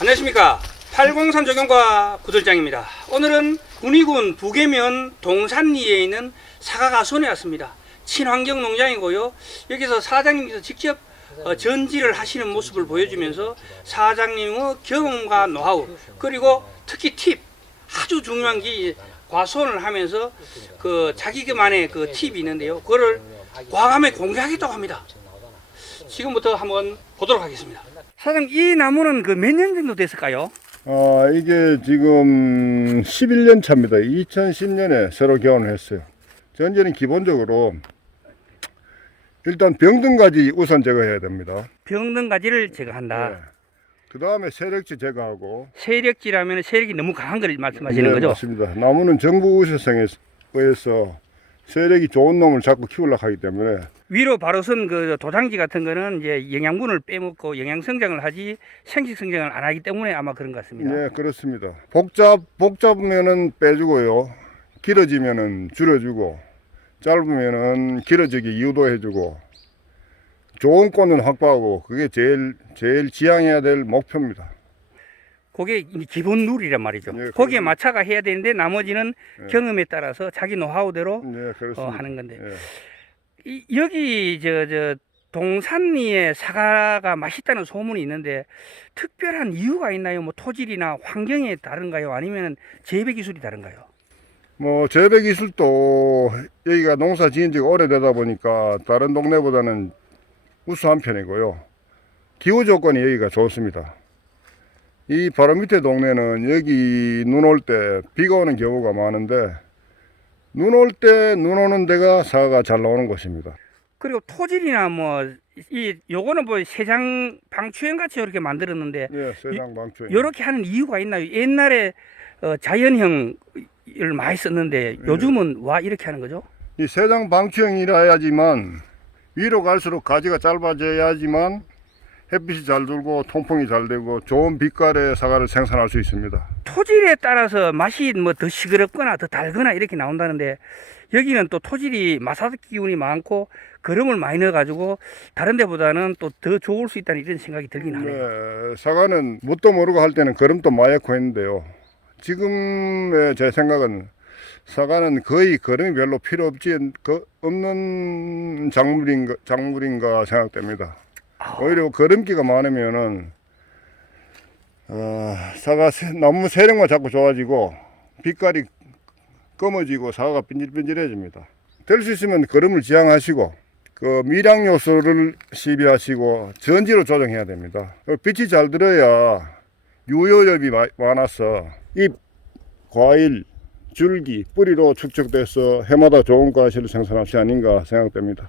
안녕하십니까. 803 조경과 구들장입니다. 오늘은 군위군 북해면 동산리에 있는 사과가손에 왔습니다. 친환경 농장이고요. 여기서 사장님께서 직접 어, 전지를 하시는 모습을 보여주면서 사장님의 경험과 노하우 그리고 특히 팁 아주 중요한 게이 과손을 하면서 그 자기만의 그 팁이 있는데요. 그거를 과감히 공개하기도 합니다. 지금부터 한번 보도록 하겠습니다. 사장님 이 나무는 그 몇 년 정도 됐을까요? 아, 이게 지금 11년 차입니다. 2010년에 새로 개원을 했어요. 전제는 기본적으로 일단 병등가지 우선 제거해야 됩니다. 병든 가지를 제거한다. 그 다음에 세력지 제거하고. 세력지라면 세력이 너무 강한 걸 말씀하시는 네, 거죠? 맞습니다. 나무는 정부 우수성에 의해서 세력이 좋은 놈을 자꾸 키우려고 하기 때문에 위로 바로 선 그 도장지 같은 거는 이제 영양분을 빼먹고 영양 성장을 하지 생식 성장을 안 하기 때문에 아마 그런 것 같습니다. 네, 그렇습니다. 복잡 복잡하면은 빼주고요. 길어지면은 줄여주고 짧으면은 길어지게 유도해주고 좋은 꽃은 확보하고 그게 제일 제일 지향해야 될 목표입니다. 그게 기본 룰이란 말이죠. 네, 거기에. 맞춰가 해야 되는데 나머지는 네. 경험에 따라서 자기 노하우대로 네. 어, 하는 건데 예. 이, 여기 저 저 동산리에 사과가 맛있다는 소문이 있는데 특별한 이유가 있나요? 뭐 토질이나 환경이 다른가요? 아니면 재배 기술이 다른가요? 뭐 재배 기술도 여기가 농사 지은 지가 오래되다 보니까 다른 동네보다는 우수한 편이고요. 기후 조건이 여기가 좋습니다. 이 바로 밑에 동네는 여기 눈 올 때 비가 오는 경우가 많은데 눈 올 때 눈 오는 데가 사과가 잘 나오는 곳입니다. 그리고 토질이나 뭐 이 요거는 뭐 세장 방추행 같이 이렇게 만들었는데 예, 세상 방출. 이렇게 하는 이유가 있나요? 옛날에 어, 자연형을 많이 썼는데 요즘은 와 이렇게 하는 거죠? 이 세장 방추형이라 해야지만 위로 갈수록 가지가 짧아져야지만 햇빛이 잘 들고 통풍이 잘 되고 좋은 빛깔의 사과를 생산할 수 있습니다. 토질에 따라서 맛이 뭐 더 시끄럽거나 더 달거나 이렇게 나온다는데 여기는 또 토질이 마사드 기운이 많고 거름을 많이 넣어가지고 다른 데보다는 또 더 좋을 수 있다는 이런 생각이 들긴 하네요. 네, 사과는 뭣도 모르고 할 때는 거름도 마약고 했는데요. 지금의 제 생각은 사과는 거의 거름이 별로 필요 없지 그 없는 작물인가, 작물인가 생각됩니다. 아. 오히려 거름기가 많으면은 어, 사과 세- 나무 세력만 자꾸 좋아지고 빛깔이 검어지고 사과가 빈질빈질해집니다. 될 수 있으면 거름을 지향하시고 그 미량 요소를 시비하시고 전지로 조정해야 됩니다. 그 빛이 잘 들어야 유효엽이 마- 많아서 잎, 과일, 줄기, 뿌리로 축적돼서 해마다 좋은 과실을 생산할 수 아닌가 생각됩니다.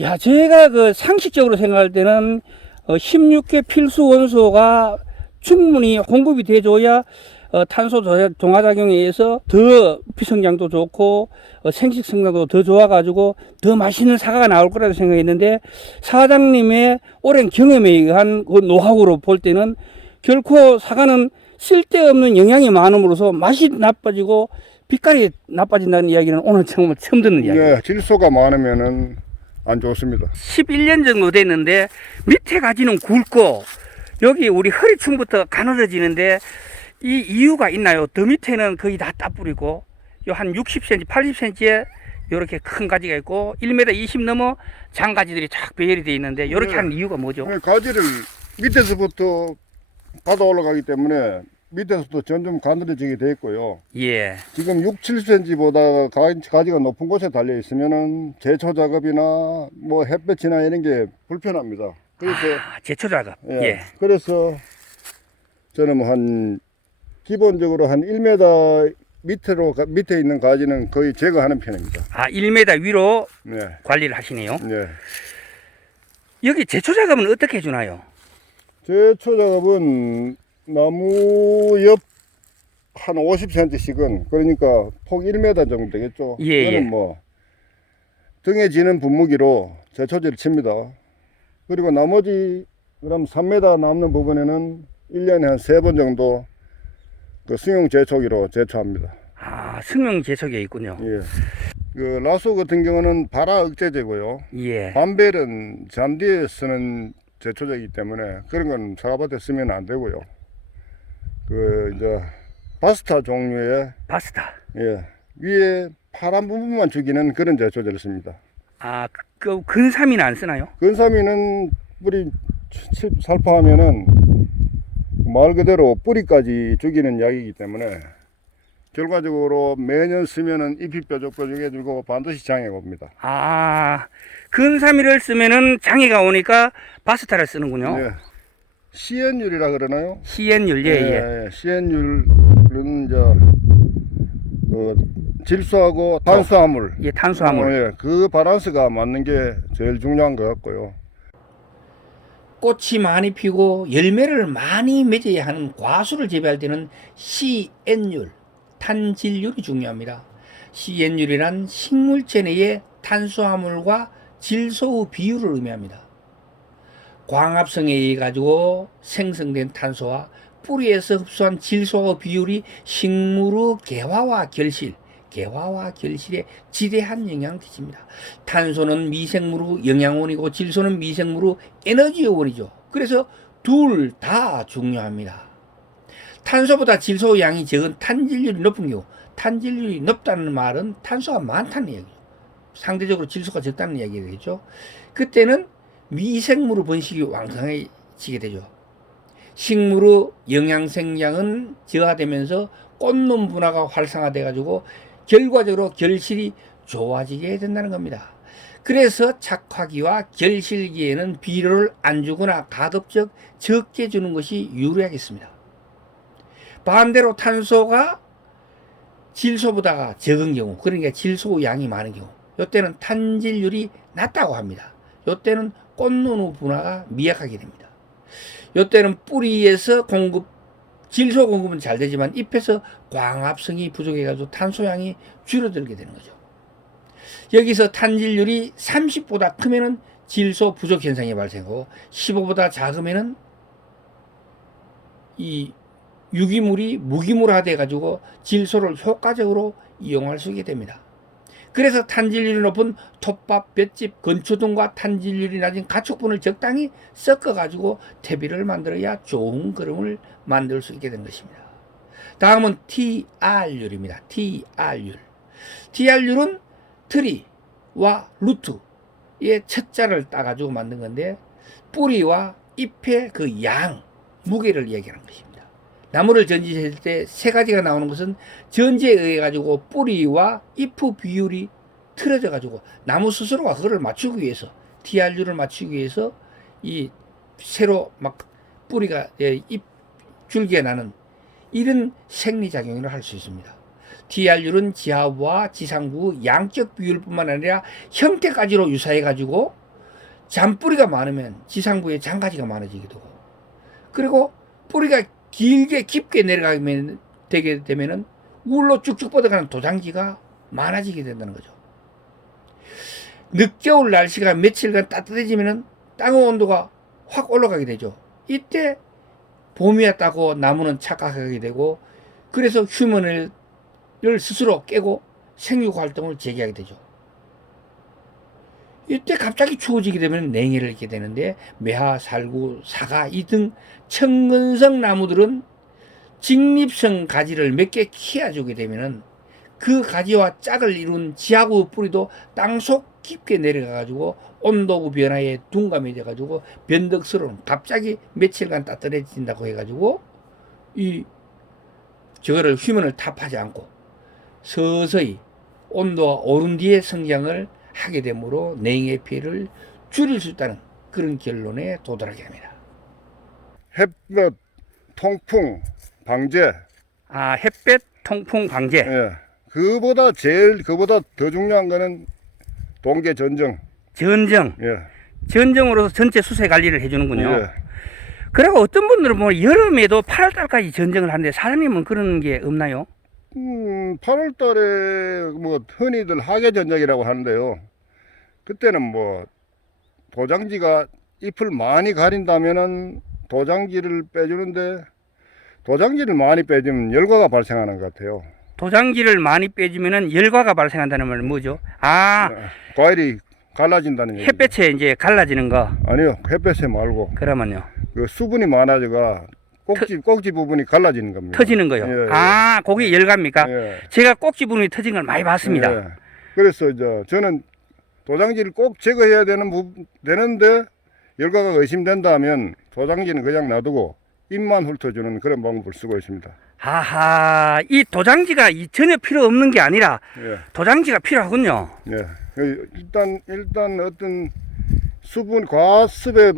야, 제가 그 상식적으로 생각할 때는 어, 16개 필수 원소가 충분히 공급이 돼줘야 어, 탄소 조- 동화작용에 의해서 더 피성장도 좋고 어, 생식 성장도 더 좋아가지고 더 맛있는 사과가 나올 거라고 생각했는데 사장님의 오랜 경험에 의한 그 노하우로 볼 때는 결코 사과는 쓸데없는 영양이 많음으로써 맛이 나빠지고 빛깔이 나빠진다는 이야기는 오늘 정말 처음 듣는 이야기예요. 네, 질소가 많으면은 안 좋습니다. 11년 정도 됐는데 밑에 가지는 굵고 여기 우리 허리춤부터 가늘어지는데 이 이유가 있나요? 더 밑에는 거의 다 따뿌리고 요 한 60cm, 80cm에 이렇게 큰 가지가 있고 1m 20 넘어 장가지들이 쫙 배열이 돼 있는데 이렇게 네. 하는 이유가 뭐죠? 네, 가지를 밑에서부터 받아 올라가기 때문에 밑에서부터 점점 가늘어지게 돼 있고요. 예. 지금 6, 7cm보다 가 지가 높은 곳에 달려 있으면은 제초 작업이나 뭐 햇볕이나 이런 게 불편합니다. 그래서 아, 제초 작업. 예. 예. 그래서 저는 뭐 한 기본적으로 한 1m 밑으로 가- 밑에 있는 가지는 거의 제거하는 편입니다. 아, 1m 위로 네. 관리를 하시네요. 네. 여기 제초 작업은 어떻게 해 주나요? 제초 작업은 나무 옆 한 50cm씩은 그러니까 폭 1m 정도 되겠죠. 예, 예. 저는 뭐 등에 지는 분무기로 제초제를 칩니다. 그리고 나머지 그럼 3m 남는 부분에는 1년에 한세번 정도 그 승용 제초기로 제초합니다. 아, 승용 제초기에 있군요. 예. 그 라소 같은 경우는 발화 억제제고요. 예. 반벨은 잔디에 쓰는 제초제이기 때문에 그런 건 사과밭에 쓰면 안 되고요. 그 이제 바스타 종류의 바스타. 예, 위에 파란 부분만 죽이는 그런 제초제를 씁니다. 아, 그 근삼이는 안 쓰나요? 근사미는 뿌리 치- 살포하면은 말 그대로 뿌리까지 죽이는 약이기 때문에 결과적으로 매년 쓰면은 잎이 뾰족뾰족해지고 반드시 장애가 옵니다. 아, 근삼이를 쓰면은 장애가 오니까 바스타를 쓰는군요. 예. CN율이라 그러나요? CN율, 예, 예. 예, CN율은 이제 그 질소하고 탄수화물, 예, 탄수화물. 어, 예, 그 밸런스가 맞는 게 제일 중요한 것 같고요. 꽃이 많이 피고 열매를 많이 맺어야 하는 과수를 재배할 때는 CN율, 탄질률이 중요합니다. CN율이란 식물체 내의 탄수화물과 질소의 비율을 의미합니다. 광합성에 의해 가지고 생성된 탄소와 뿌리에서 흡수한 질소의 비율이 식물의 개화와 결실, 개화와 결실에 지대한 영향을 끼칩니다. 탄소는 미생물의 영양원이고 질소는 미생물의 에너지원이죠. 그래서 둘 다 중요합니다. 탄소보다 질소 양이 적은 탄질률이 높은 경우, 탄질률이 높다는 말은 탄소가 많다는 얘기죠. 상대적으로 질소가 적다는 얘기가 되겠죠. 그때는 미생물의 번식이 왕성해지게 되죠. 식물의 영양 생장은 저하되면서 꽃눈 분화가 활성화돼 가지고 결과적으로 결실이 좋아지게 된다는 겁니다. 그래서 착화기와 결실기에는 비료를 안 주거나 가급적 적게 주는 것이 유리하겠습니다. 반대로 탄소가 질소보다가 적은 경우, 그러니까 질소 양이 많은 경우, 이때는 탄질률이 낮다고 합니다. 이때는 꽃눈의 분화가 미약하게 됩니다. 이때는 뿌리에서 공급 질소 공급은 잘 되지만 잎에서 광합성이 부족해가지고 탄소양이 줄어들게 되는 거죠. 여기서 탄질률이 30보다 크면은 질소 부족 현상이 발생하고 15보다 작으면은 이 유기물이 무기물화돼 가지고 질소를 효과적으로 이용할 수 있게 됩니다. 그래서 탄질률이 높은 톱밥, 볏짚, 건초 등과 탄질률이 낮은 가축분을 적당히 섞어 가지고 퇴비를 만들어야 좋은 그름을 만들 수 있게 된 것입니다. 다음은 TR율입니다. TR율. TR율은 트리와 루트의 첫 자를 따가지고 만든 건데 뿌리와 잎의 그 양, 무게를 얘기하는 것입니다. 나무를 전지했을 때 세 가지가 나오는 것은 전지에 의해 가지고 뿌리와 잎의 비율이 틀어져 가지고 나무 스스로가 그거를 맞추기 위해서 TR율을 맞추기 위해서 이 새로 막 뿌리가 예, 잎 줄기가 나는 이런 생리작용을 할 수 있습니다. TR율은 지하부와 지상부 양적 비율뿐만 아니라 형태까지로 유사해 가지고 잔뿌리가 많으면 지상부에 장가지가 많아지기도 하고 그리고 뿌리가 길게 깊게 내려가게 되게 되면은 울로 쭉쭉 뻗어가는 도장지가 많아지게 된다는 거죠. 늦겨울 날씨가 며칠간 따뜻해지면은 땅의 온도가 확 올라가게 되죠. 이때 봄이 왔다고 나무는 착각하게 되고 그래서 휴먼을 스스로 깨고 생육 활동을 재개하게 되죠. 이때 갑자기 추워지게 되면 냉해를 잃게 되는데 매화, 살구, 사과 이 등 청근성 나무들은 직립성 가지를 몇 개 키워주게 되면은 그 가지와 짝을 이룬 지하구 뿌리도 땅속 깊게 내려가 가지고 온도 변화에 둔감이 돼 가지고 변덕스러운 갑자기 며칠간 따뜻해진다고 해 가지고 이 저거를 휴면을 탑하지 않고 서서히 온도가 오른 뒤에 성장을 하게 되므로 냉해 피해를 줄일 수 있다는 그런 결론에 도달하게 합니다. 햇볕 통풍 방제 아, 햇볕 통풍 방제. 예. 그보다 제일 그보다 더 중요한 거는 동계 전정 전정. 예. 전정으로서 전체 수세 관리를 해주는군요. 예. 그리고 어떤 분들은 뭐 여름에도 8월달까지 전정을 하는데 사장님은 그런 게 없나요? 음, 8월 달에 뭐 흔히들 하계 전적이라고 하는데요. 그때는 뭐 도장지가 잎을 많이 가린다면은 도장지를 빼주는데 도장지를 많이 빼주면 열과가 발생하는 것 같아요. 도장지를 많이 빼주면은 열과가 발생한다는 말은 뭐죠? 아, 과일이 갈라진다는 얘기죠. 햇볕에 이제 갈라지는 거. 아니요, 햇볕에 말고 그러면요. 그 수분이 많아져가 꼭지 꼭지 부분이 갈라지는 겁니다. 터지는 거요. 예, 예. 아, 거기 열갑니까? 예. 제가 꼭지 부분이 터진 걸 많이 봤습니다. 예. 그래서 이제 저는 도장지를 꼭 제거해야 되는 부분 되는데 열과가 의심된다면 도장지는 그냥 놔두고 잎만 훑어주는 그런 방법을 쓰고 있습니다. 아하, 이 도장지가 이 전혀 필요 없는 게 아니라 예. 도장지가 필요하군요. 예. 그 일단 일단 어떤 수분 과습의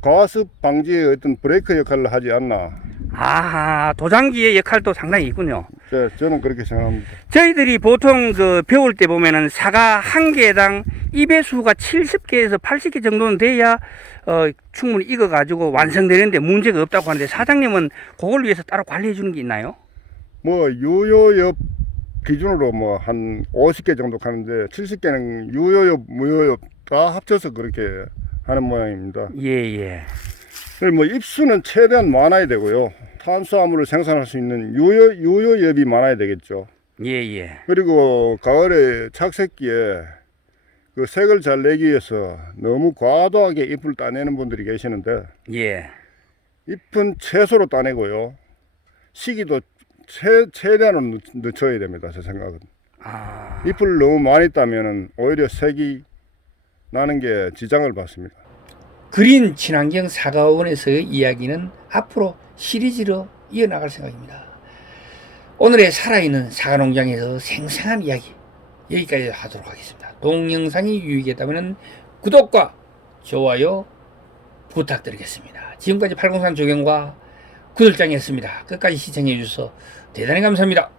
과습 방지의 어떤 브레이크 역할을 하지 않나. 아하, 도장지의 역할도 상당히 있군요. 예, 저는 그렇게 생각합니다. 저희들이 보통 그 배울 때 보면은 사과 한 개당 잎의 수가 70개에서 80개 정도는 돼야 어, 충분히 익어가지고 완성되는데 문제가 없다고 하는데 사장님은 그걸 위해서 따로 관리해 주는 게 있나요? 뭐 유효엽 기준으로 뭐 한 50개 정도 가는데 70개는 유효엽, 무효엽 다 합쳐서 그렇게 하는 모양입니다. 예, 예. 뭐 입수는 최대한 많아야 되고요. 탄수화물을 생산할 수 있는 유효 유효엽이 많아야 되겠죠. 예, 예. 그리고 가을에 착색기에 그 색을 잘 내기 위해서 너무 과도하게 잎을 따내는 분들이 계시는데 예. 잎은 채소로 따내고요. 시기도 최, 최대한으로 늦, 늦춰야 됩니다. 제 생각은. 아, 잎을 너무 많이 따면은 오히려 색이 나는 게 지장을 받습니다. 그린 친환경 사과원에서의 이야기는 앞으로 시리즈로 이어나갈 생각입니다. 오늘의 살아있는 사과 농장에서 생생한 이야기 여기까지 하도록 하겠습니다. 동영상이 유익했다면 구독과 좋아요 부탁드리겠습니다. 지금까지 팔공산 조경과 구들장이었습니다. 끝까지 시청해 주셔서 대단히 감사합니다.